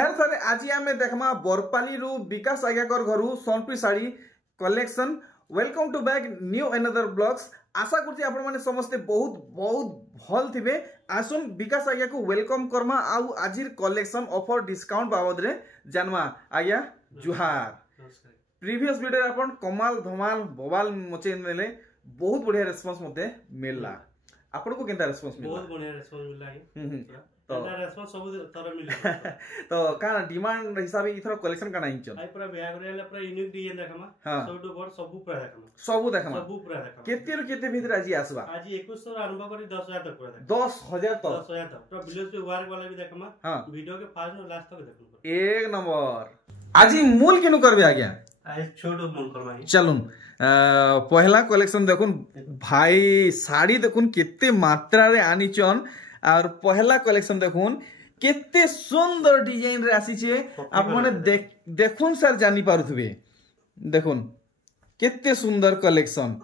फेर थरे आज आम देखमा बरपाली रु विकास आज्ञाकर घर Sonpur sari collection. Welcome to back new another blogs. आशा करछि आपण माने समस्ते बहुत बहुत भल थिबे। आसुन विकास आज्ञा को वेलकम करमा आउ आजिर कलेक्शन ऑफर डिस्काउंट बाबद रे जानवा। आज्ञा जुहार। प्रीवियस वीडियो आपण कमाल धमाल बवाल मचे नेले बहुत बढ़िया रेस्पॉन्स मते मिलला। आपण को केनता रेस्पॉन्स मिलला? बहुत बढ़िया रेस्पॉन्स मिलला। तो का डिमांड हिसाब इथर कलेक्शन काना हिचन आई पूरा बिया करेला पूरा यूनिक डिजाइन देखमा सबटो बड सब देखमा केते रो केते भीतर आज आसबा आज 2100 आरंभ करी 10000 तक पूरा 10000 तक पूरा विलेज पे वार वाला भी देखमा वीडियो के फर्स्ट और लास्ट तक देखो एक नंबर। आज मूल केनु करबे आज्ञा आज छोटो मूल करबा चलुन पहला कलेक्शन देखुन भाई साड़ी देखुन केते मात्रा रे आनिचन और पहला कलेक्शन देखुन केते सुंदर डिजाइन रे आसी छे आप माने देखुन सर जानी पारुथबे। देखुन केते सुंदर कलेक्शन।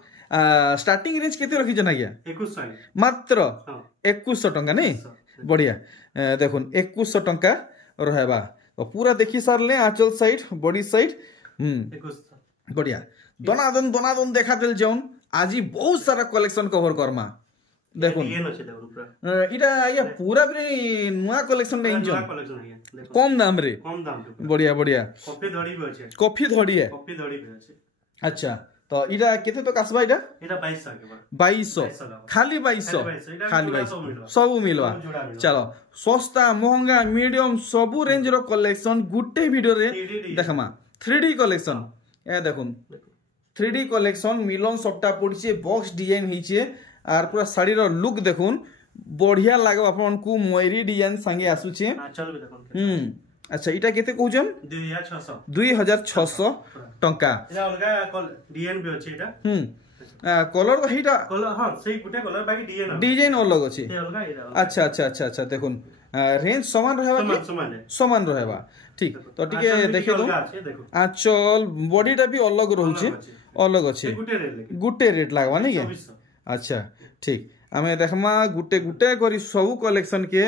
स्टार्टिंग रेंज केते रखि जना गया 2100 मात्र 2100 टंका नहीं बढ़िया। देखुन 2100 टंका रहबा पूरा देखि सारले आंचल साइड बॉडी साइड 2100 बढ़िया। दोनादन देखा देल जौन आज बहुत सारा कलेक्शन कवर करमा। देखुन इटा या पूरा भी नुआ कलेक्शन नहीं जो कम दाम रे बढ़िया बढ़िया कॉफी धड़ी है अच्छा। तो इटा केते तो कासबा इटा 2200 खाली 2200 खाली 2200 सब मिलवा। चलो सस्ता महंगा मीडियम सब रेंज रो कलेक्शन गुटे वीडियो रे देखमा। 3D कलेक्शन ए देखुन 3D कलेक्शन मिलन सबटा पड़छे बॉक्स डिजाइन हिचे आर पूरा साड़ी रो लुक देखुन बढ़िया लागो आपन को मयूरी डिजाइन संगे आसुचे। अच्छा इटा केते कहउजन 2600 टंका इला अलगा डिजाइन भी अछि इटा कलर तो हिटा कलर हां सेही गुटे कलर बाकी डिजाइन अलग अछि अच्छा अच्छा अच्छा अच्छा। देखुन रेंज समान रहबा समान रहबा ठीक। तो टिके देखे दो आंचल बॉडीटा भी अलग रहउचे अलग अछि गुटे रेट लागबा नै के अच्छा ठीक। आमे देखमा गुटे गुटे करी सब कलेक्शन के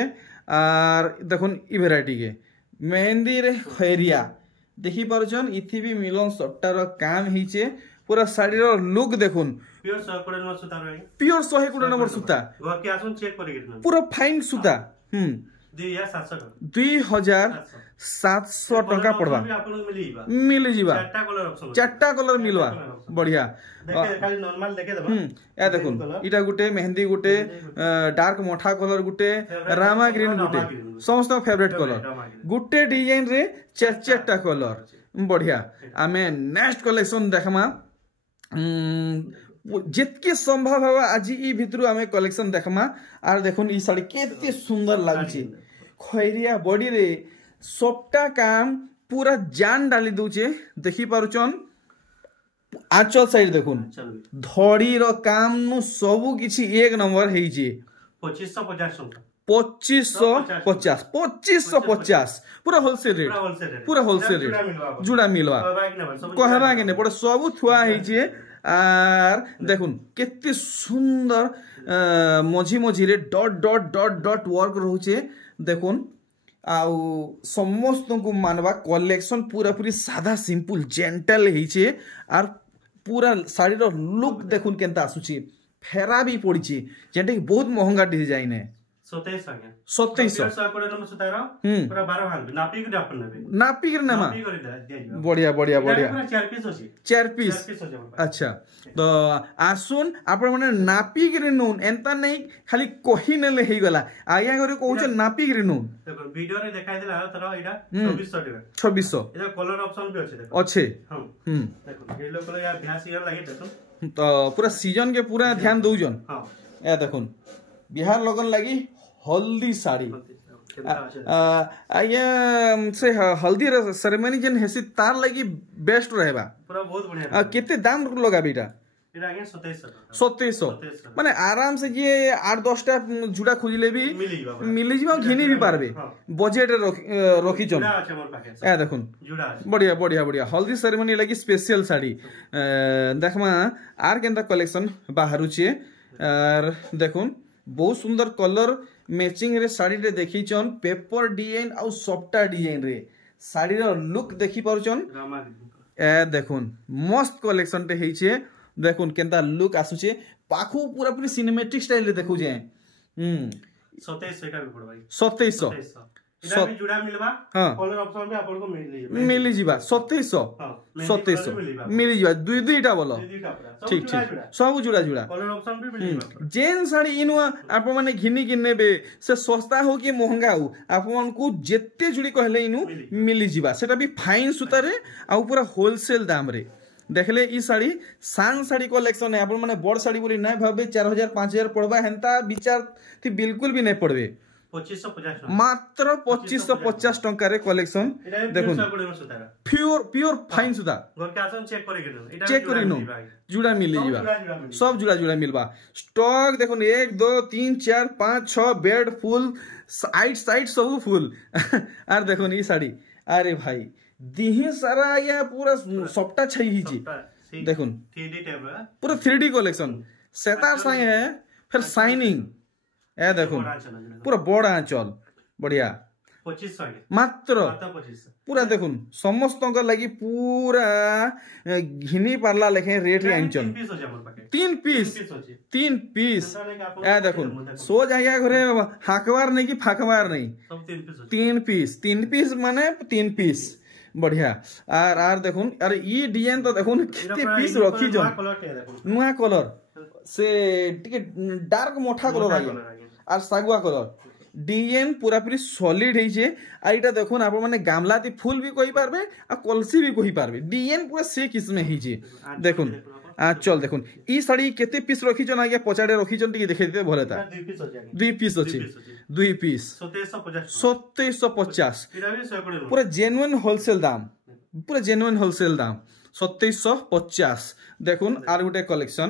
आर देखुन ई वैरायटी के मेहंदी रे खैरिया देखि पारुछन इथि भी मिलन सट्टार काम हिचे पूरा साड़ी रो लुक देखुन प्योर 100 नंबर सूता रे प्योर 100 नंबर सूता घर के आसन चेक करी के पूरा फाइन सूता 2700 टंका पड़वा मिल जीवा चारटा कलर मिलवा बढ़िया। खाली नॉर्मल देखे देबा ए देखुन इटा गुटे मेहंदी गुटे डार्क मोठा कलर गुटे रामा ग्रीन गुटे समस्त फेवरेट कलर गुटे डिजाइन रे चारटा कलर बढ़िया। आमे नेक्स्ट कलेक्शन देखमा जितके संभव हवा आज ई भितरु आमे कलेक्शन देखमा। आर देखुन ई साड़ी केते सुंदर लागुची खैरिया बॉडी रे सबटा काम पूरा जान डाली दूचे देखि पारुचन। आंचल साइड देखुन धड़ी रो काम नु सब किछि एक नंबर हेई जे 2550 पूरा होलसेल रेट जुड़ा मिलवा कहबा के ने पड़े सब थुआ हेई जे। आर देखुन केते सुंदर मझी मझी रे dot dot dot dot work रहउचे देखुन आउ समस्त को मानवा कलेक्शन पूरा पूरी सादा सिंपल जेंटल हिचे आर पूरा साड़ी रो लुक देखुन केनता आसुची फेरा भी पड़ीची जेंटा कि बहुत महंगा डिजाइन है 2700 पूरा 12 हाल नापी के नामा बढ़िया बढ़िया बढ़िया 4 पीस अच्छा। तो आसुन आपण माने नापी के नून एंता नहीं खाली कहि नेले हेई गला आया करे कहू नापी के नून देखो वीडियो रे देखाइ देला तरा एटा 2400 टका 2600 एटा कलर ऑप्शन भी अच्छे देखो येलो कलर या बियाह सीजन लागि देखो तो पूरा सीजन के पूरा ध्यान दउजन हां ए देखुन बिहार लगन लागि हल्दी साड़ी आया से हल्दी सेरेमनी जन हेसी तार लगी बेस्ट रहेबा पूरा बहुत बढ़िया। केते दाम लगा बेटा एटा आगे 2700 माने आराम से ये 8-10 टा जुड़ा खोजिले भी मिली जीवा घिनी भी पारबे बजट रखी चल ए देखुन बढ़िया बढ़िया बढ़िया हल्दी सेरेमनी लगी स्पेशल साड़ी देखमा आर केनता कलेक्शन बाहरु छे। आर देखुन बहुत सुंदर कलर मैचिंग रे साड़ी रे देखी चन पेपर डिजाइन आउ सॉफ्टा डिजाइन रे साड़ी रो लुक देखी पारुचन ए देखुन मस्त कलेक्शन टे हेछे देखुन केनता लुक आसुचे पाखु पूरा पूरी सिनेमैटिक स्टाइल रे देखु जे 2700 एटा भी पड़ भाई 2700 इरा भी जुड़ा मिलबा कलर ऑप्शन भी आपन को मिली जीवा 2700 मिली जीवा दुई दुईटा बोलो ठीक ठीक सब जुड़ा जुड़ा कलर ऑप्शन भी मिली जीवा जेन साड़ी इनु आप माने घिनी कि नेबे से सस्ता हो कि महंगा हो आप मन को जेते जुड़ी कहले इनु मिली जीवा सेटा भी फाइन सूता रे आ पूरा होलसेल दाम रे देखले ई साड़ी सान साड़ी कलेक्शन है आपण माने बड़ साड़ी बोली नै भाबे 4000 5000 पड़बा हेंता विचार थी बिल्कुल भी नै पड़बे 2550 मात्र 2550 टंका रे कलेक्शन देखुन प्योर फाइन सुदा घर के आसन चेक करी नो जुड़ा मिली जीवा सब जुड़ा जुड़ा मिलबा स्टॉक देखुन 1 2 3 4 5 6 बेड फुल साइड सब फुल आर देखुन ई साड़ी अरे भाई दिही सारा या पूरा सॉफ्टा छई ही जी देखुन 3D टाइप पूरा 3D कलेक्शन सेतार साई है फिर शाइनिंग ए देखुन पूरा बड़ा आंचल बढ़िया 2500 मात्र पूरा देखुन समस्त लगी पूरा घिनी पारला लेखे रेट रे आंचल 3 पीस ए देखुन सो जाइया घरे हाकवार नहीं कि फाकवार नहीं सब 3 पीस माने 3 पीस बढ़िया आर देखुन अरे ई डिजाइन तो देखुन कितने पीस रखी जो नुआ कलर से टिके डार्क मोठा कलर आगे आर सागुआ कलर डिजाइन पूरा पूरी सॉलिड है आ इटा देखुन आप माने गामलाती फूल भी कहि पारबे आ कलसी भी कहि पारबे डिजाइन पूरा से किस्म है देखुन चल देखुन ई साड़ी केते पीस रखी जन आगे पचाड़े रखी जन टिके देखे देते भले ता 2 पीस अछि 2 पीस 2750 पूरा जेन्युइन होलसेल दाम पूरा जेन्युइन होलसेल दाम 2750 देखुन आर गुटे कलेक्शन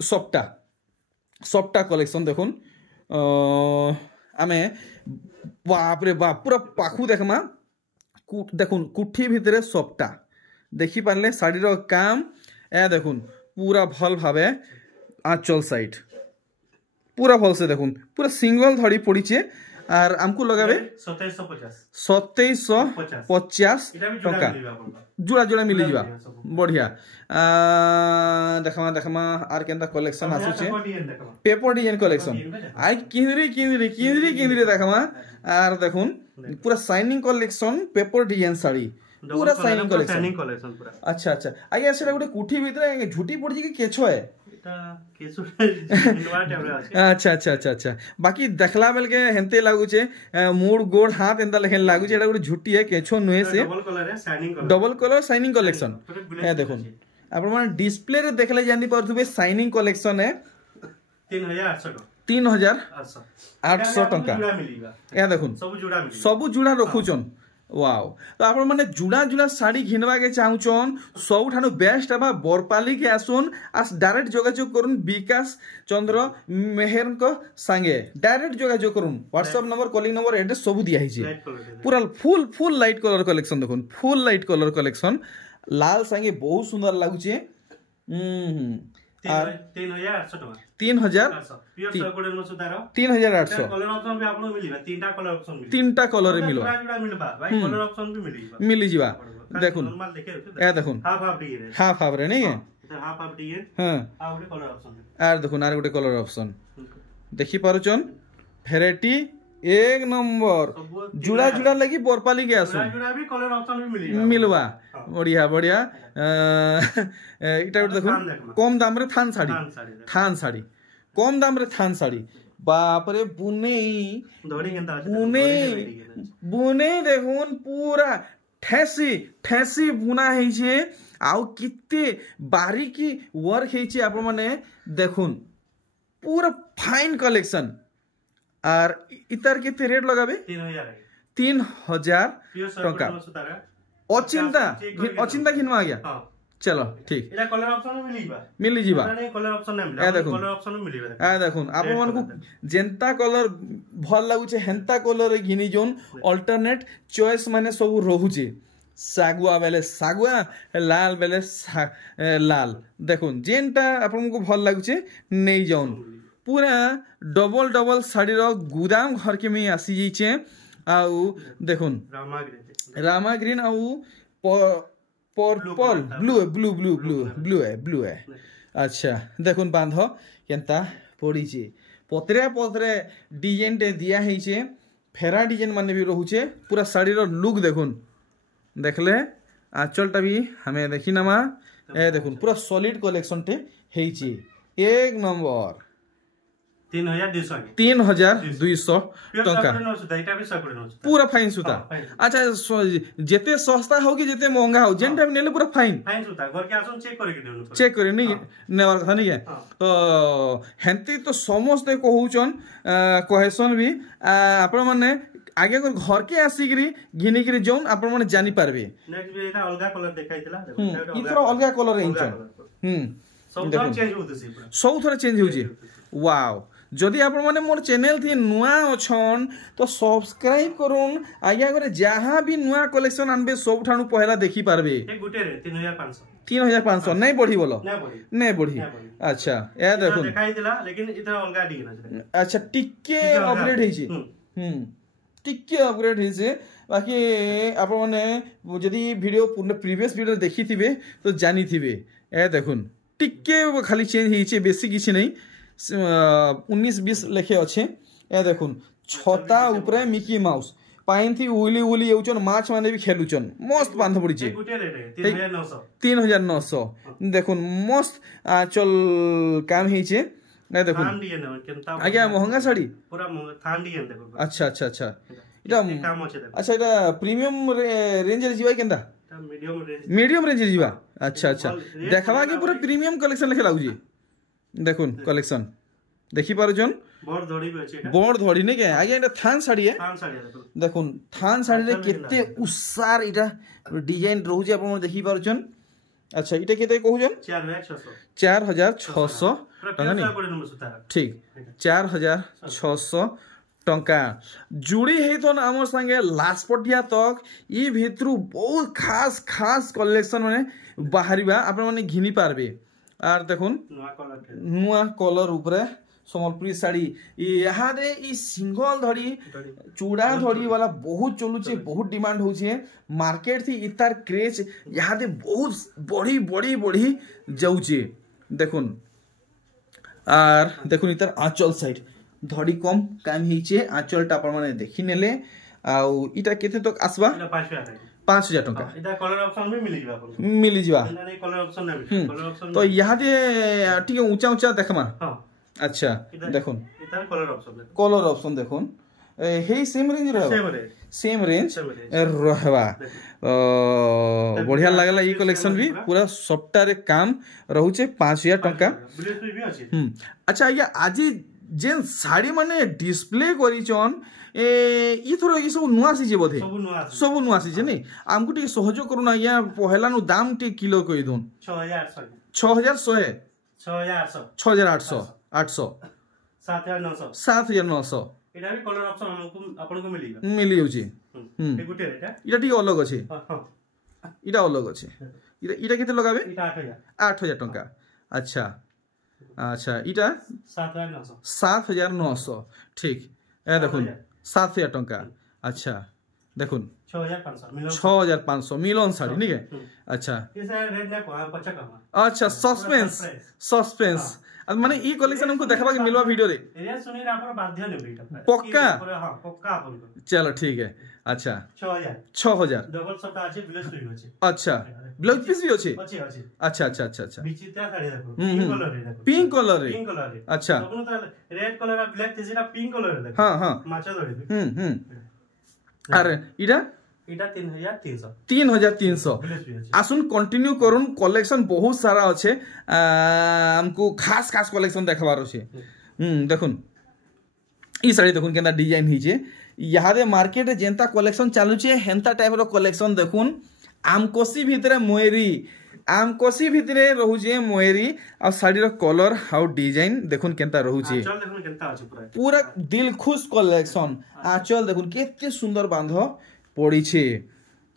सॉफ्टा कलेक्शन देखुन आमे बाप रे बाप पूरा पाखु देखमा देखुन कुठी भितरे सॉफ्टा देखि पारले साड़ी रो काम ए देखुन पूरा भल भावे आंचल साइड पूरा भल से देखुन पूरा सिंगल धड़ी पड़ीचे आर हमको लगाबे 2750 टका जुड़ा जुड़ा मिली जीवा बढ़िया देखमा आर केनता कलेक्शन आसुचे पेपर डिजाइन कलेक्शन आई किंदरी देखमा आर देखुन पूरा shining collection paper design sari पूरा शाइनिंग कलेक्शन पूरा अच्छा आगे सेटा गुटे कुठी भीतर झुटी पड़जी कि केछो है अच्छा बाकी देखला बेल के हेंते लागुचे मूड गोड़ हाथ एंता लेखन लागुचे एटा गुटे झुटी है केछो नुहे से डबल कलर शाइनिंग कलेक्शन ए देखुन आपण माने डिस्प्ले रे देखले जानि परथुबे शाइनिंग कलेक्शन है 3800 टंका ए देखुन सब जुड़ा रखुचन वाओ तो आप माने जुड़ा जुड़ा साड़ी घिनवा के चाहूचन सब ठानु बेस्ट है बरपाली के आसुन आस डायरेक्ट जोगाजोग करुन विकास चंद्र मेहर को संगे डायरेक्ट जोगाजोग करुन WhatsApp number calling number address सब दिया है पूरा फुल लाइट कलर कलेक्शन देखुन फुल लाइट कलर कलेक्शन लाल संगे बहुत सुंदर लागुचे 3800 तीनटा कलर मिली जीवा देखुन ए देखुन हाफ रे नहीं आर देखुन आर गोटे कलर ऑप्शन देखि पारुचन भेराइटी एक नंबर जुड़ा जुड़ा लगी बरपाली के आसु मिलवा बढ़िया इटा देखुन कम दाम रे थान साड़ी कम दाम रे थान साड़ी बाप रे बुने देखुन पूरा ठेसी बुना है आउ किते बारीकी वर्क है आप माने देखुन पूरा फाइन कलेक्शन आर इतार केते रेट लगाबे 3000 टका अचिंता घिनवा गया चलो ठीक एला कलर ऑप्शन मिली जीवा कलर ऑप्शन नै कलर ऑप्शन मिलिबा देखुन आप मन को जेंता कलर भल लागुचे हेंता कलर घिनी जोन अल्टरनेट चॉइस माने सब रहूचे सागुआ बेले सागुआ लाल बेले लाल देखुन जेनटा आपन को भल लागुचे नै जाउन पूरा डबल डबल शाड़ी गुदाम घर के में आसी जाइए आउ देखुन रामा ग्रीन आउ purple blue blue blue blue blue है ब्लू है। अच्छा देखुन बांध केनता पड़ी पतरे पतरे डिजाइन टे दिया है फेरा डिजाइन माने भी रोचे पूरा शाड़ी लुक देखुन देखले आंचलटा भी हमें देखी नमा ए देखुन पूरा सॉलिड कलेक्शन टे हेची एक नंबर 3200 टंका पूरा फाइन सूता। अच्छा जेते सस्ता हो कि जेते महंगा हो जेन टाइम नेले पूरा फाइन चेक करे नहीं नेवार कथा नहीं है तो हेंती तो समस्त कहउचन कहेसन भी आपण माने आगे घर के आसिक घिनिक जोन आपण माने जानी पारबे नेक्स्ट अलगा कलर देखाइतला इतरो अलगा कलर इंचन सब थोड़ा चेंज होजी। वाओ जदि आपण माने मोर चैनल थी नुआ अछन तो सब्सक्राइब करूँ आज्ञा करे जहाँ भी नुआ कलेक्शन आनबे सब ठाणु पहला देखी पारबे 3500 नहीं बढ़ी बोलो नहीं बढ़ी। अच्छा ए देखो देखाइतला लेकिन इतना अलगा डिजाइन अच्छा टिके अपग्रेड हेची टिके अपग्रेड हेचे बाकी आपण माने जदि वीडियो पूर्ण प्रीवियस वीडियो देखी थिबे तो जानी थिबे ए देखुन टिके खाली चेंज हेचे बेसी किछि नहीं 19-20 लेखे अच्छे ए देखुन छता ऊपर मिकी माउस पाइन थी उली उली येउचन माछ माने भी खेलुचन मस्त बांध पड़ी 3900 देखुन मस्त चल काम हेचे ए देखुन आगे महंगा साड़ी पूरा थान डिजाइन देखो। अच्छा अच्छा अच्छा इटा काम अच्छे देखो। अच्छा इटा प्रीमियम रेंज रे जीवा केंदा मीडियम रेंज रे जीवा। अच्छा अच्छा देखवा के पूरा प्रीमियम कलेक्शन लेखे लागुजी देखुन कलेक्शन देखी पारुचन बड़ धड़ी नहीं क्या आगे एटा थान साड़ी है देखुन थान साड़ी रे केते उसार इटा डिजाइन रहउजी आपण देखी पारुचन। अच्छा इटा केते कहउजन 4600 टका नहीं ठीक 4600 टंका जुड़ी है तो आम संगे लास्पटिया तक ये भितर बहुत खास खास कलेक्शन माने बाहरिबा आपण माने घिनी पारबे आर देखुन नुआ कलर ऊपर सम्बलपुरी साड़ी यहाँ दे ई सिंगल धड़ी चूड़ा धड़ी वाला बहुत चलुचे बहुत डिमांड होचे मार्केट थी इतार क्रेज यहाँ दे बहुत बढ़ी बढ़ी बढ़ी जाउचे देखुन आर देखुन इतार आंचल साइड धड़ी कम काम हिचे आंचल टा आपण माने देखि नेले आउ इटा केते तक आसबा 5000 टंका इदा कलर ऑप्शन भी मिली जिवा नहीं कलर ऑप्शन नहीं कलर ऑप्शन तो यहाँ दे ठीक ऊंचा ऊंचा देखमा। हां अच्छा देखुन इधर कलर ऑप्शन देखुन हे सेम रेंज रहबा सेम रेंज रहबा बढ़िया लागला ई कलेक्शन भी पूरा सप्ताह रे काम रहउचे 5000 टंका। अच्छा या आज जेन साड़ी माने डिस्प्ले करिचन ई थोरो ई सब नुआ सी जे बोधे सब नुआ सी जे नहीं हमको टिके सहयोग करू ना या पहला नु दाम टे किलो कहि दोन 6100 6800 7900 एटा भी कलर ऑप्शन हमको आपन को मिली मिली होची ए गुटे एटा टी अलग अछि एटा अलग अछि एटा केते लगाबे एटा 8000 टंका। अच्छा अच्छा इटा 7900 ठीक ए देखुन 7000 टंका। अच्छा देखुन 6500 मिलन साड़ी नहीं है। अच्छा अच्छा सस्पेंस सस्पेंस माने ई कलेक्शन हमको देखबा के मिलवा वीडियो रे एरिया सुनी रे आपन बाध्य ने पक्का हां पक्का आपन चलो ठीक है। अच्छा 6000 डबल शर्ट आछे ब्लाउज पीस अछि। अच्छा ब्लाउज पीस भी अछि अछि। अच्छा अच्छा अच्छा अच्छा विचित्रा साड़ी देखो पिंक कलर रे देखो पिंक कलर रे अच्छा दोनों तो रेड कलर आ ब्लैक तेजीरा पिंक कलर रे देखो हां हां माचा धरि अरे इडा इटा 3300 आसुन कंटिन्यू करूँ कलेक्शन बहुत सारा अच्छे हमको खास खास कलेक्शन देखबार अच्छे। देखुन ई साड़ी देखुन केना डिजाइन हिचे यहाँ दे मार्केट जेंता कलेक्शन चालुचे हेंता टाइप रो कलेक्शन देखुन आमकोसी भितरे मोयरी आमकोसी भितरे रहुचे मोयरी आ साड़ी रो कलर हाउ डिजाइन देखुन केंता रहुचे पूरा दिल खुश कलेक्शन आंचल देखुन केते सुंदर बांध पड़ी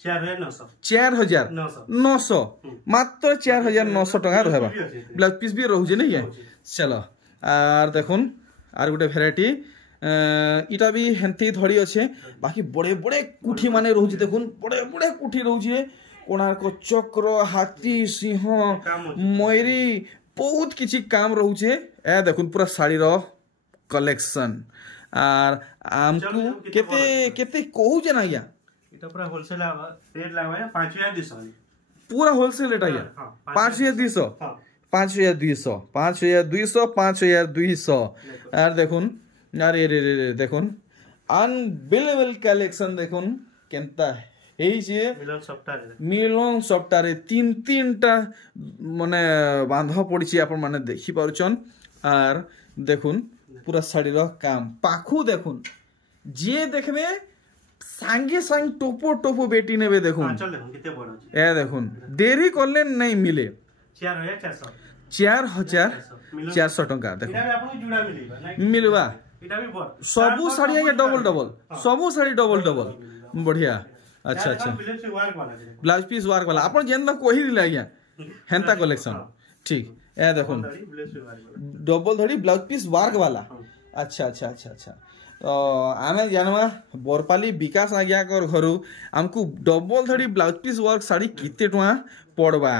4900 मात्र 4900 टका रहबा ब्लाउज पीस भी रहउजे नहीं है। चलो आर देखुन आर गोटे भेराइटी इटा भी हेंती धड़ी अच्छे बाकी बड़े बड़े कुठी माने रोचे देखुन बड़े बड़े कुठी रोचे कोणार्क चक्र हाथी सिंह मयूरी बहुत किसी काम रोचे ए देखुन पूरा शाड़ी रो कलेक्शन आर आमको केते केते कहू जे ना या इटा पूरा होलसेल रेट लागवा है 5200 पूरा होलसेल रेट आया 5200 5200 5200 5200 यार देखुन यार रे देखुन अनबिलीवेबल कलेक्शन देखुन केनता हेई जे मिलन सप्ताहे तीन तीन टा माने बांध पड़ी आपण माने देखि पारुचन आर देखुन पूरा साड़ी रो काम पाखु देखुन जे देखबे सांगे सांग टोपो टोपो बेटी नेबे देखुन ए देखुन देरी करले नहीं मिले 4400 टंका देखो मिलवा सबू साड़ी है डबल डबल सबू साड़ी डबल डबल बढ़िया अच्छा अच्छा ब्लाउज पीस वर्क वाला अपन जेन कही दिले आज्ञा हेंता कलेक्शन ठीक ए देखुन डबल धड़ी ब्लाउज पीस वर्क वाला अच्छा अच्छा अच्छा अच्छा आमे जानवा बरपाली विकास आज्ञा कर घरु हमको डबल धड़ी ब्लाउज पीस वर्क साड़ी किते टका पड़वा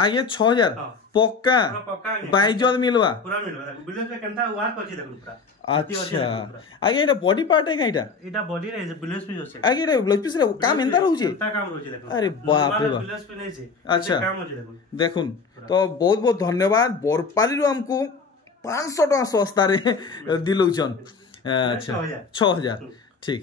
आगे 6000 पक्का बाइजत मिलवा अच्छा आगे एटा बॉडी पार्ट है काइटा एटा बॉडी रे ब्लाउज पीस होचे आगे एटा ब्लाउज पीस रे काम एंता रहउचे अरे बाप रे बाप ब्लाउज पीस नहीं छे अच्छा काम होचे देखुन तो बहुत बहुत धन्यवाद बरपाली रो हमको 500 टका सस्ता रे दिलौचन अच्छा 6000 ठीक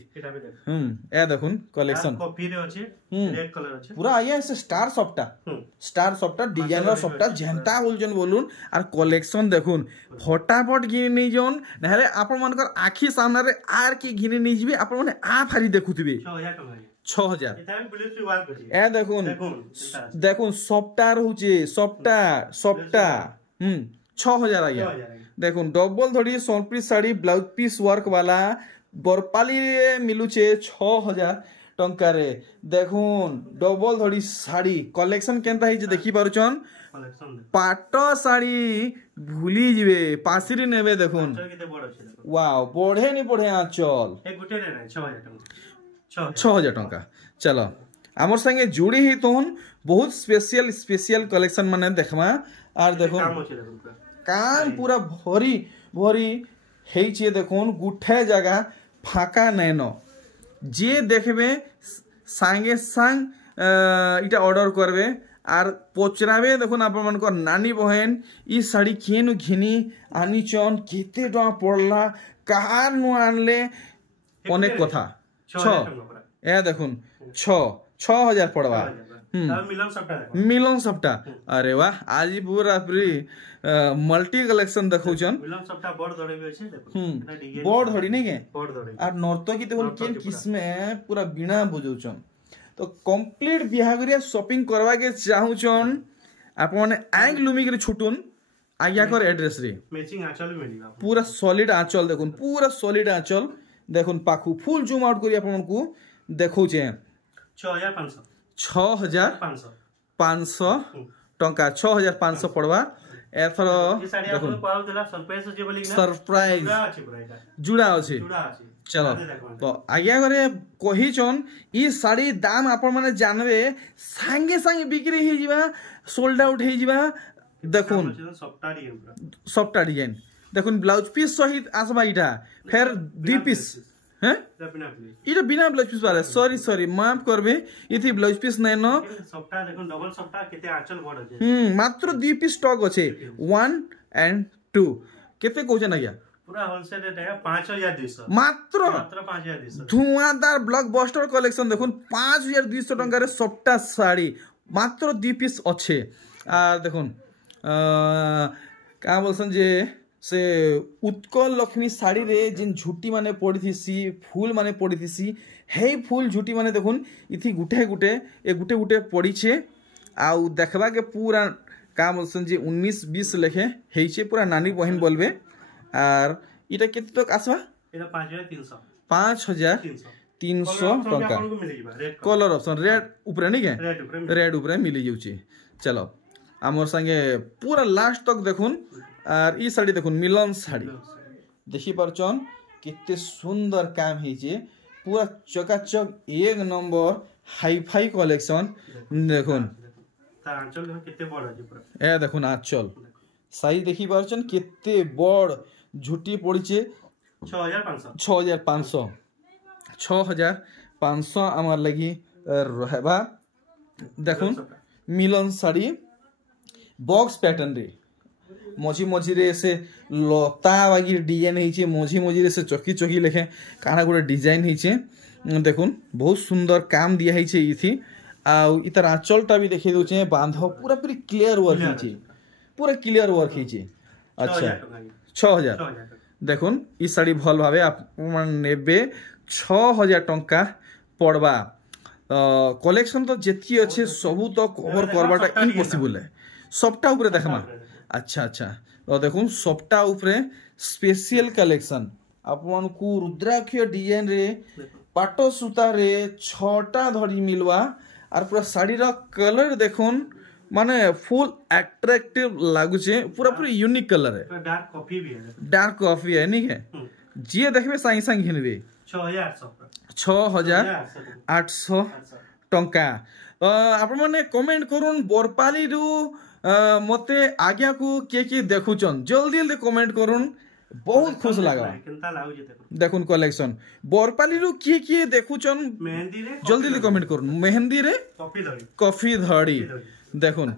ए देखुन कलेक्शन कॉफी रे अछि रेड कलर अछि पूरा आया से स्टार सॉफ्टा डिजाइनर सॉफ्टा जेंता बोलजन बोलुन आर कलेक्शन देखुन फटाफट घिनि नै जोन नहले आपन मनकर आखी सामने रे आर की घिनि नै जिबे आपन माने आ फारी देखुथिबे 6000 एटा भी ब्लाउज पीस वर्क अछि ए देखुन देखुन सॉफ्टा रहउचे सॉफ्टा 6000 आया देखुन डबल धड़ी सोनप्री साड़ी ब्लाउज पीस वर्क वाला बरपाली मिलुचे 6000 टंका रे देखुन डबल धड़ी साड़ी कलेक्शन केनता है जे देखि पारुचन पाट साड़ी भूली जिवे पासिरी नेबे देखुन वाओ बढ़े नि बढ़े आंचल एक गुटे रे 6000 टंका 6000 टंका चलो हमर संगे जुड़ी ही तोन बहुत स्पेशल कलेक्शन माने देखमा आर देखुन काम पूरा भरी भरी हेइचे देखुन गुठे जगह फाका नैनो जे देखबे सांगे सांग इटा ऑर्डर करबे आर पचराबे देखुन आपन मन को नानी बहन ई साड़ी केनु घिनी आनी चन केते टका पड़ला कहार नु आनले अनेक कथा 6 ए देखुन 6000 पड़वा मिलन सप्ता अरे वाह आज पूरा फ्री मल्टी कलेक्शन देखौचन मिलन सप्ता बड़ धड़ी भी अछि देखो बड़ धड़ी नहीं के बड़ धड़ी आर नर्तकी देखो केन किस्मे पूरा बिना बजौचन तो कंप्लीट बिहागरिया शॉपिंग करवा के चाहूचन आपन आंग लुमिक रे छुटुन आज्ञा कर एड्रेस रे मैचिंग आंचल भी मिलिबा पूरा सॉलिड आंचल देखुन पूरा सॉलिड आंचल देखुन पाखु फुल जूम आउट करी आपन को देखौचे 6500 टंका 6500 पड़वा एथर देखुन सरप्राइज जुड़ा अछि चलो तो आज्ञा करे कही चन ई साड़ी दाम आपण माने जानबे संगे संगे बिक्री हे जिबा सोल्ड आउट हे जिबा देखुन सॉफ्टा डिजाइन देखुन ब्लाउज पीस सहित आसबा इटा फिर 2 पीस हैं इटा बिना ब्लाउज पीस वाला सॉरी माफ करबे इथि ब्लाउज पीस नै न सॉफ्टा देखुन डबल सॉफ्टा केते आंचल बड अछि मात्र 2 पीस स्टॉक अछि 1 and 2 केते कहछन आज्ञा पूरा होलसेल रेट है 5200 मात्र 5200 धुआंदार ब्लॉकबस्टर कलेक्शन देखुन 5200 टंका रे सॉफ्टा साड़ी मात्र 2 पीस अच्छे आ देखुन का बोलसन जे से उत्कल लक्ष्मी साड़ी रे जिन झुटी माने पड़ीथीसी फूल माने पड़ीथीसी हे फूल झुटी माने देखुन इथि गुटे गुटे पड़ी छे आउ देखबा के पूरा का बोलसन जे 19-20 लेखे हेइछे पूरा नानी बहन बोलबे आर इटा केते तक आसबा एटा 5300 टका कलर ऑप्शन रेड ऊपर नहीं के रेड ऊपर मिली जाउची चलो हमर संगे पूरा लास्ट तक देखुन आर ई साड़ी देखुन मिलन साड़ी देखि परचन केते सुंदर काम हेजे पूरा चकाचक एक नंबर हाई फाई कलेक्शन देखुन तार आंचल केते बड़ अछि पूरा ए देखुन आंचल साइज देखि परचन केते बड़ झुटी पड़िचे 6500 आमार लगी रहबा देखुन मिलन साड़ी बॉक्स पैटर्न रे मझी मझी रे से लता वागी डिजाइन हेचे मझी मझी रे से चकी चकी लेखे काना गोटे डिजाइन हेचे देखुन बहुत सुंदर काम दिया हेचे इथि आ इतर आंचलटा भी देखै दोचे बांध पूरा पूरी क्लियर वर्क हेचे पूरा क्लियर वर्क हेचे अच्छा 6000 देखुन ई साड़ी भल भाबे आप नेबे 6000 टंका पड़बा कलेक्शन तो जेती अच्छे सबू तो कवर करवाटा इम्पॉसिबल है सबटा ऊपर देखमा अच्छा अच्छा तो देखुन सबटा ऊपर स्पेशल कलेक्शन आपन को रुद्राक्ष डिजाइन रे पाटो सूता रे 6टा धड़ी मिलवा और पूरा साड़ी रा कलर देखुन माने फुल अट्रैक्टिव लागुचे पूरा पूरा यूनिक कलर है डार्क कॉफी है नहीं है जी देखबे साई साई घिनबे 6800 टंका आपण माने कमेंट करूँ बरपाली रु मते आज्ञा को के देखुचन जल्दी जल्दी कमेंट करूँ बहुत खुश लगा देखुन कलेक्शन बरपाली रु के देखुचन जल्दी जल्दी कमेंट करूँ मेहंदी रे कॉफी धड़ी देखुन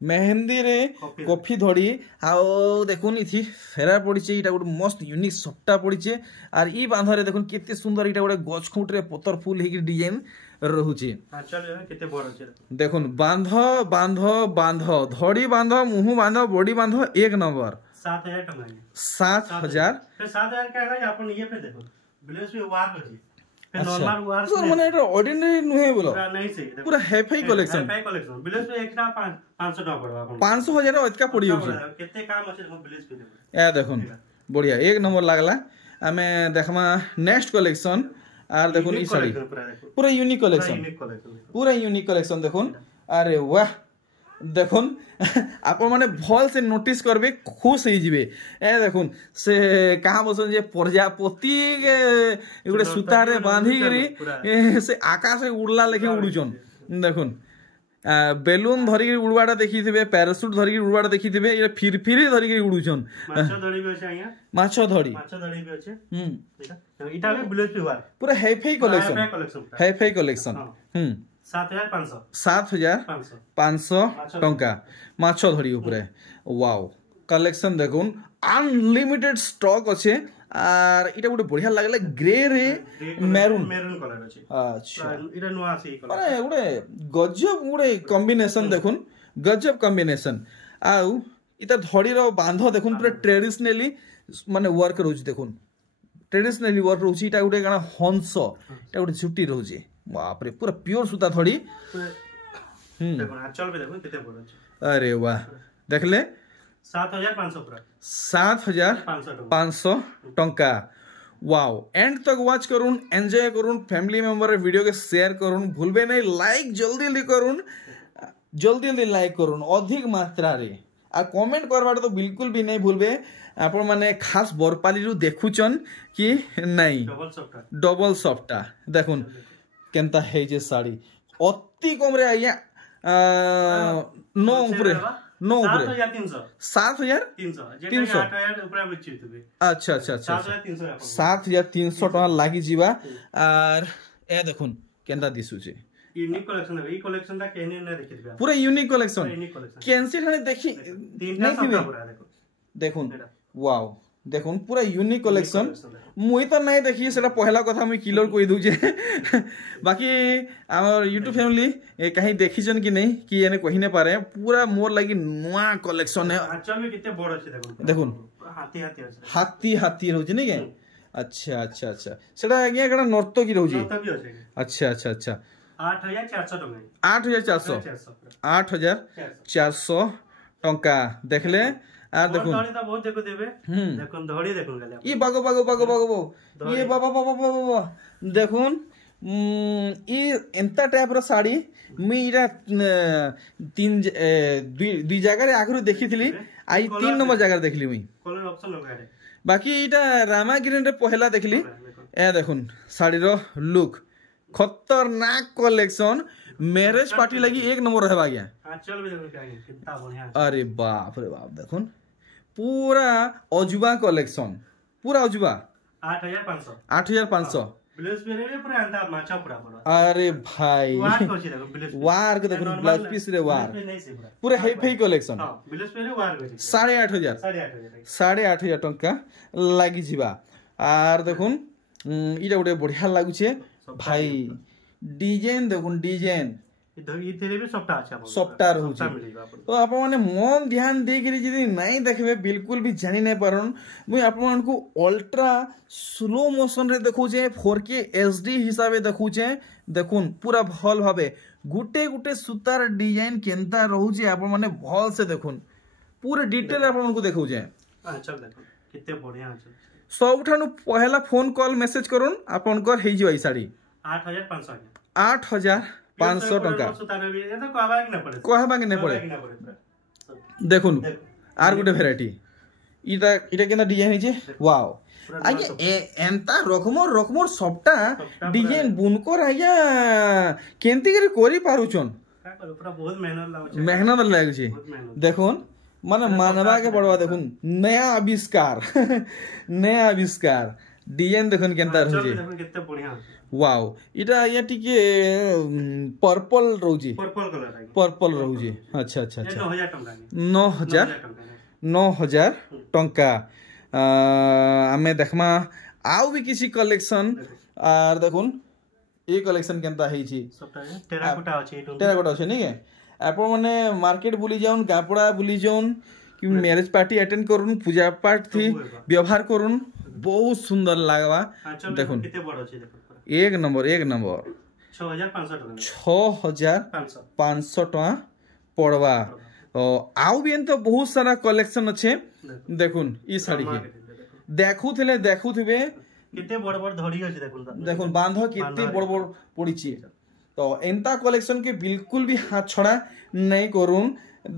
मेहंदी रे कॉफी धड़ी आओ देखुन इथि फेरा पड़ीचे इटा गोटे मस्त यूनिक सपटा पड़ीचे आर ई बांधरे देखुन केते सुंदर इटा गोटे गछ खुंट रे पत्थर फूल हेकी डिजाइन रहुचे केते बड़ अछि देखुन बांध बांध बांध धड़ी बांध मुंह बांध बॉडी बांध एक नंबर 7000 टका 7000 फिर 7000 का है अपन ये पे देखो ब्लेस पे वार अछि नॉर्मल वार सर माने एटा ऑर्डिनरी नुहे बोलो नहीं से पूरा हाई कलेक्शन ब्लेस पे एक्स्ट्रा 500 टका पड़वा अपन 5000 अतका पड़ी होचे केते काम अछि ब्लेस पे देखो ए देखुन बढ़िया एक नंबर लागला हमें देखमा नेक्स्ट कलेक्शन आर देखुन ई साड़ी पूरा यूनिक कलेक्शन देखुन अरे वाह देखुन आप माने भल से नोटिस करबे खुश हो जिवे ए देखुन से कहां बसन जे प्रजापति के एगुडे सूता रे बांधी करी से आकाश रे उड़ला लेके उड़ुचन देखुन बेलून धरी उड़वाटा देखी थे पैरासूट धरी उड़वाटा देखी थे ये फिरफिरी धरी उड़ुचन माछ धड़ी इटा भी ब्लाउज पेवर पूरा हाई कलेक्शन 7500 टंका माछ धड़ी ऊपर वाओ कलेक्शन देखुन अनलिमिटेड स्टॉक अच्छे आर इटा गोटे बढ़िया लागले ग्रे रे मैरून कलर अछि अच्छा इटा नुवा आसी कलर अरे गोटे गजब गोटे कॉम्बिनेशन देखुन गजब कॉम्बिनेशन आउ इता धड़ी रो बांध देखुन पूरा ट्रेडिशनली माने वर्क रहउछि देखुन ट्रेडिशनली वर्क रहउछि इटा गोटे काना हंस इटा गोटे छुट्टी रहउछि बाप रे पूरा प्योर सूता धड़ी देखुन आंचल पे देखुन केते बड़ अछि अरे वाह देखले 7500 पूरा 7500 टंका वाओ एंड तक वॉच करूँ एंजॉय करूँ फैमिली मेंबर वीडियो के शेयर करूँ भूलबे नहीं लाइक जल्दी जल्दी करूँ जल्दी जल्दी लाइक करूँ अधिक मात्रा रे आ कमेंट करवाटा तो बिल्कुल भी नहीं भूलबे आपण माने खास बरपाली रु देखुचन कि नहीं डबल सॉफ्टा देखुन केनता है जे साड़ी अति कम रे आया नो ऊपर नो ऊपर 7300 अच्छा अच्छा अच्छा 7300 टका लागी जीवा आर ए देखुन केनता दिसुचे यूनिक कलेक्शन है ई कलेक्शन ता केने ने देखिबा पूरा यूनिक कलेक्शन कैंसी थाने देखि नहीं देखुन वाओ देखुन पूरा यूनिक कलेक्शन मुई तो नहीं देखी सेटा पहला कथा मुई क्लियर कहि दउ जे बाकी हमर YouTube फैमिली कहीं देखिजन कि नहीं कि एने कहि ने पारे पूरा मोर लागी नया कलेक्शन है आंचल में कितने बड़ अछि देखुन हाथी रहउछि नै के अच्छा अच्छा अच्छा सेटा आज्ञा कड़ा नर्तो की रहउछि अच्छा अच्छा अच्छा 8400 टंका देखले आ देखुन धड़ी त बहुत देखो देबे देखुन धड़ी देखुन गाले ई बागो ये बाबा देखुन एंता टाइप रो साड़ी मुई इरा तीन दुई जगह रे आगरु देखी थी आई 3 नंबर जगह देखली मुई कलर ऑप्शन लगा रे बाकी इटा रामा ग्रीन रे पहला देखली ए देखुन साड़ी रो लुक खतरनाक कलेक्शन मैरिज पार्टी लगी 1 नंबर रहबा गया चल भी देखो क्या कितना बढ़िया अरे बाप रे बाप देखुन पूरा अजुबा कलेक्शन पूरा अजुबा 8500 अरे भाई वार के देखो ब्लाउज पीस रे वार पूरा हेवी कलेक्शन 8500 टंका लागि जिबा आर देखुन इटा गोटे बढ़िया लागुछे भाई डिजाइन देखुन डिजाइन सफ्टा रहउछे तो आप माने मन ध्यान दे के यदि नहीं देखबे बिल्कुल भी जानि नहीं पारन मुई आप मान को अल्ट्रा स्लो मोशन रे देखुछे 4K HD हिसाबे देखुछे देखुन पूरा भल भाबे गुटे गुटे सुतार डिजाइन केनता रहउछे आप माने भल से देखुन पूरे डिटेल आप मान को देखुछे चल देखो किते बढ़िया আছে सबठानु पहला फोन कॉल मैसेज करूँ आपनकर हे जियो साड़ी 8500 टंका कहबा के न पड़े देखुन आर गुटे वेराइटी इटा केना डिजाइन हिजे वाओ आगे एंता रकमर सबटा डिजाइन बुनकर आया केंती करे कोरी पारुचन बहुत मेहनत लागै छै देखुन माने मानवा के पड़वा देखुन नया आविष्कार डिजाइन देखुन केनता रहउजे देखुन किते बढ़िया वाओ इटा ये टिके पर्पल रहउजे पर्पल रहउजे अच्छा 9000 टंका आमे देखमा आउ भी किसी कलेक्शन आर देखुन ए कलेक्शन केनता हेई छी टेराकोटा अछि नै के आपण माने मार्केट बुली जाउन गापड़ा बुली जाउन कि मैरिज पार्टी अटेंड करूँ पूजा पाठ थी व्यवहार करूँ बहुत सुंदर लागवा देखुन किते बड़ अछि देखो 1 नंबर 6500 टका पड़वा आउ भी तो बहुत सारा कलेक्शन अच्छे देखुन ई साड़ी के देखुथिबे किते बड़ बड़ धड़ी अछि देखुन बांध किते बड़ बड़ पड़ी छी तो एंता कलेक्शन के बिल्कुल भी हाथ छड़ा नहीं करूँ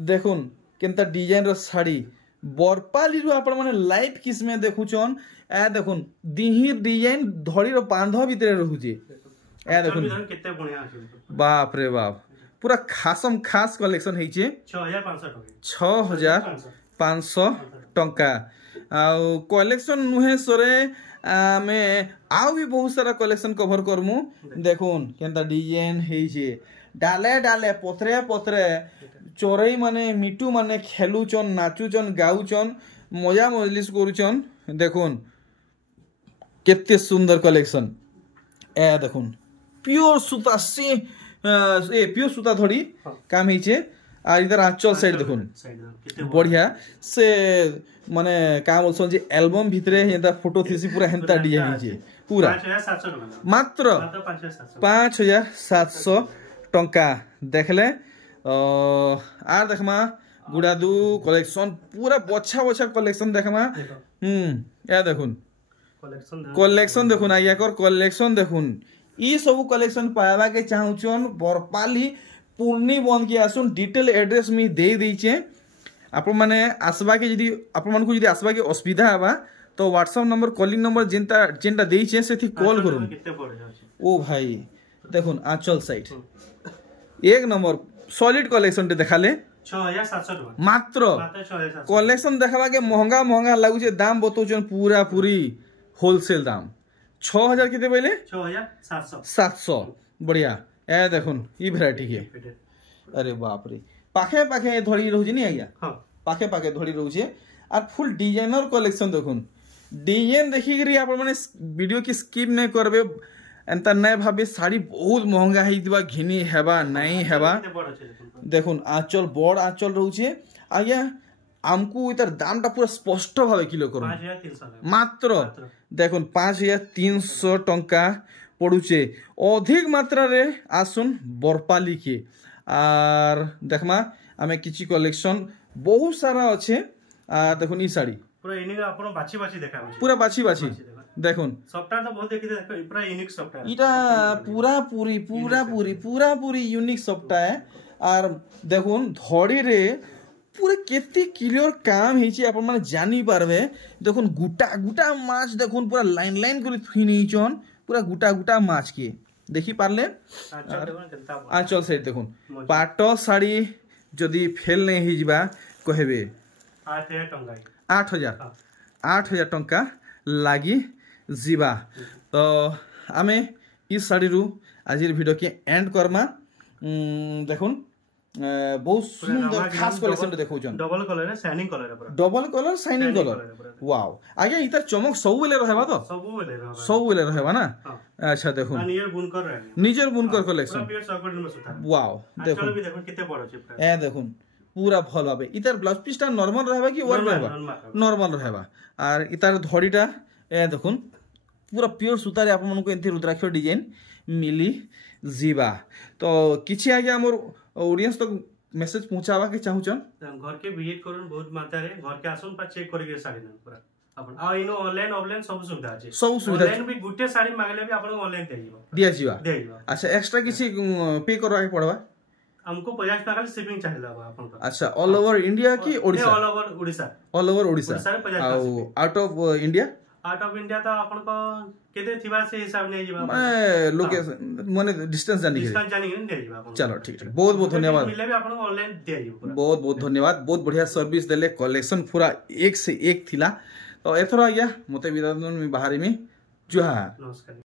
देखुन केनता डिजाइन रो साड़ी बरपाली रो आपण माने लाइट किस में देखुचन ए देखुन दिहिर डिजाइन धड़ी रो बांध भीतर रहउजे ए देखुन किते बढ़िया अछि बाप रे बाप पूरा खासम खास कलेक्शन है 6500 टंका कलेक्शन नुहे सरे में आउ भी बहुत सारा कलेक्शन कवर करमु देखुन केनता डिजाइन है डाले पथरे चोरई माने मिटू माने खेलुचन नाचुचन गाउचन मजा मजलिस करूचन देखुन केते सुंदर कलेक्शन ए देखुन प्योर सूता से प्योर सूता धड़ी काम हिचे आ इधर आंचल साइड देखुन बढ़िया से माने का बोलछन जे एल्बम भितरे हेंता फोटो थीसी पूरा हेंता डिजाइन हिचे पूरा मात्र 5700 टंका देखले आर देखमा गुड़ादू कलेक्शन पूरा बच्छा कलेक्शन देखमा या देखुन कलेक्शन देखुन आइया कर कलेक्शन देखुन ई सब कलेक्शन पावा के चाहुचन बरपाली पूर्णी बंद के आसुन डिटेल एड्रेस मी दे दैछे आप माने आसबा के यदि आप मन को यदि आसबा के असुविधा हवा तो व्हाट्सएप नंबर कॉलिंग नंबर जेंटा दैछे सेथि कॉल करूँ ओ भाई देखुन आंचल साइड 1 नंबर सॉलिड कलेक्शन टे देखाले 6700 मात्र कलेक्शन देखाबा के महंगा लागु छे दाम बतौचन पूरा पूरी होलसेल दाम 6000 किते पहले 6700 बढ़िया ए देखुन ई वैरायटी के अरे बाप रे पाखे धड़ी रहउजी नि आइया हां पाखे धड़ी रहउछे और फुल डिजाइनर कलेक्शन देखुन डिजाइन देखि करी आप माने वीडियो की स्किप नहीं करबे एंता नहीं भाबे साड़ी बहुत महंगा हितबा घिनी हेबा नहीं हेबा देखुन आंचल बड़ आंचल रहउछे आइया हमको इधर दामटा पूरा स्पष्ट भावे किलो करू 5300 मात्र देखुन 5300 टंका पड़ुचे अधिक मात्रा रे आसुन बरपाली के आर देखमा आमे किछि कलेक्शन बहुत सारा अच्छे देखुन ई साड़ी पूरा इनी आपण बाछी देखाबो पूरा बाछी দেখুন সফটওয়্যার তো বহুত দেখি পুরা ইউনিক সফটওয়্যার এটা পুরা পুরি ইউনিক সফটওয়্যার আর দেখুন ধড়ি রে পুরা কেতে ক্লিয়ার কাম হইছে আপন মানে জানি পারবে দেখুন গুটা গুটা মাছ দেখুন পুরা লাইন লাইন করে থুই নেইছন পুরা গুটা গুটা মাছ কে দেখি পারলে আঁচল সাইড দেখুন পাট শাড়ি যদি ফেল नहीं हिजबा कहबे 8,000 टंका लागी जीवा तो आमे इस साड़ी रु आज वीडियो के एंड करमा देखुन बहुत सुंदर खास कलेक्शन देखो जन डबल कलर है शाइनिंग कलर है पूरा double colour shining colour wow आगे इधर चमक सब वेले रहबा तो सब वेले रहबा ना अच्छा देखो निजर बुनकर कलेक्शन वाओ देखो कितने बड़ अछि ए देखो पूरा भल भाबे इतार ब्लाउज पीसटा नॉर्मल रहबा कि वर्क रहबा नॉर्मल रहबा और इतार धड़ीटा ए देखुन पूरा प्योर सूतारे आप मन को एंती रुद्राक्ष डिजाइन मिली जीवा तो किछि आगे हमर ऑडियंस तक मेसेज पहुंचावा के चाहूचन घर के विजिट करन बहुत मात्रा रे घर के आसन पर चेक करके साड़ी न पूरा अपन आ इनो ऑनलाइन ऑफलाइन सब सुविधा अछि सब सुविधा ऑनलाइन भी गुटे साड़ी मांगले भी आपन ऑनलाइन दिया जीवा अच्छा एक्स्ट्रा किछि पे करवा के पड़वा हमको 50 टका शिपिंग चाहिए अपन अच्छा ऑल ओवर इंडिया की Odisha all over Odisha out of India तो अपन को केते थिबा से हिसाब नै जीवा मैं लोकेशन माने डिस्टेंस जानि नहीं जीवा चलो ठीक बहुत बहुत धन्यवाद मिले भी अपन ऑनलाइन दे पूरा बहुत धन्यवाद बहुत बढ़िया सर्विस देले कलेक्शन पूरा एक से एक थिला तो एथरा आज्ञा मते विदान में बाहरी में जुहा नमस्कार।